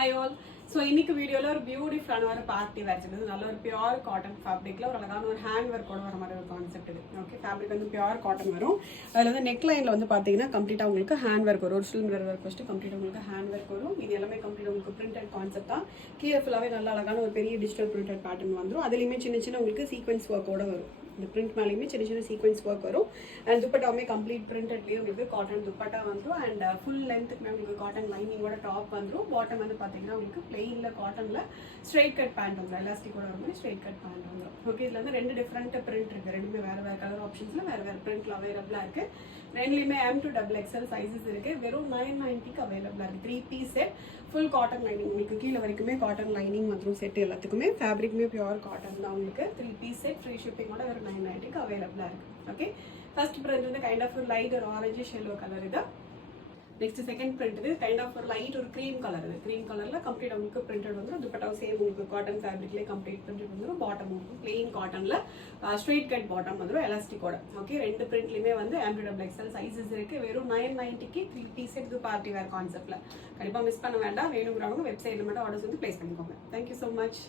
Hi all. So இன்னைக்கு வீடியோவில் ஒரு பியூட்டிஃபுல்லான ஒரு பார்ட்டி வேர் நல்ல ஒரு பியூர் காட்டன் ஃபேப்ரிக்கில் ஒரு அழகான ஒரு ஹேண்ட் ஒர்க்கோட வர மாதிரி ஒரு கான்செப்ட் இது. ஓகே, ஃபேப்ரிக் வந்து பியூர் காட்டன் வரும். அதில் வந்து நெக் லைனில் வந்து பார்த்தீங்கன்னா கம்ப்ளீட்டாக உங்களுக்கு ஹேண்ட் ஒர்க் வரும். ஒரு சில்வர் ஒர்க் ஃபஸ்ட்டு கம்ப்ளீட்டாக உங்களுக்கு ஹேண்ட் ஒர்க் வரும். இது எல்லாமே கம்ப்ளீட்டாக உங்களுக்கு பிரிண்டட் கான்செப்ட் தான். கீழே ஃபுல்லாகவே நல்ல அழகான ஒரு பெரிய டிஜிட்டல் பிரிண்டட் பேட்டர்ன் வந்துடும். அதுலேயுமே சின்ன சின்ன உங்களுக்கு சீக்வன்ஸ் ஒர்க்கோட வரும். இந்த பிரிண்ட் மேலேயுமே சின்ன சின்ன சீக்வன்ஸ் ஒர்க் வரும். அண்ட் துப்பட்டாவுமே கம்ப்ளீட் பிரிண்டட்லேயே உங்களுக்கு காட்டன் துப்பட்டா வந்துடும். அண்ட் ஃபுல் லென்த்துக்குமே உங்களுக்கு காட்டன் லைனிங்கோட டாப் வந்துடும். பாட்டம் வந்து பார்த்தீங்கன்னா உங்களுக்கு பிளெயினில் காட்டனில் ஸ்ட்ரெயிட் கட் பேண்ட் வந்துடும். எலாஸ்டிக்கோட வர மாதிரி ஸ்ட்ரெயிட் கட் பேண்ட் வந்துடும். ஓகே, இதில் வந்து ரெண்டு டிஃப்ரெண்ட் பிரிண்ட் இருக்குது. ரெண்டுமே வேறு வேறு கலர் ஆப்ஷன்ஸில் வேறு வேறு பிரிண்ட்ல அவைலபிளாக இருக்குது. ரெண்டுலேயுமே M to XXL சைஸஸ் இருக்குது. வெறும் 990க்கு அவைலபிளாக இருக்குது. 3 piece set, full cotton lining. உங்களுக்கு கீழே வரைக்குமே காட்டன் லைனிங் வந்துடும். செட் எல்லாத்துக்குமே ஃபேப்ரிக்குமே பியூர் காட்டன் தான். உங்களுக்கு 3 பீஸ் செட் ஃப்ரீ ஷிப்பிங்கோட வெறும் 990க்கு அவைலபிளாக இருக்குது. ஓகே, ஃபர்ஸ்ட் பிரிண்ட் வந்து கைண்ட் ஆஃப் ஒரு லைட் ஒரு ஆரஞ்சு ஷெல்லோ கலர் இது. நெக்ஸ்ட் செகண்ட் பிரிண்ட் இது கைண்ட் ஆஃப் ஒரு லைட் ஒரு க்ரீம் கலர். இது க்ரீம் கலரில் கம்ப்ளீட் உங்களுக்கு பிரிண்டட் வந்துடும். துப்பட்டாவும் சேம் உங்களுக்கு காட்டன் ஃபேப்ரிக்லேயே கம்ப்ளீட் பிரிண்டட் வந்துடும். பாட்டம் உங்களுக்கு பிளெயின் காட்டனில் ஸ்ட்ரெயிட் கட் பாட்டம் வந்துடும் எலாஸ்டிக்கோட. ஓகே, ரெண்டு பிரிண்ட்லையுமே வந்து M to XXL சைஸஸ் இருக்குது. வெறும் 990க்கு 3 பீஸ் செட் இது பார்ட்டி வேர் கான்செப்டில். கண்டிப்பாக மிஸ் பண்ண வேண்டாம். வேணுங்கிறவங்க வெப்சைட்டில் மட்டும் ஆர்டர்ஸ் வந்து ப்ளேஸ் பண்ணிக்கோங்க. Thank you so much.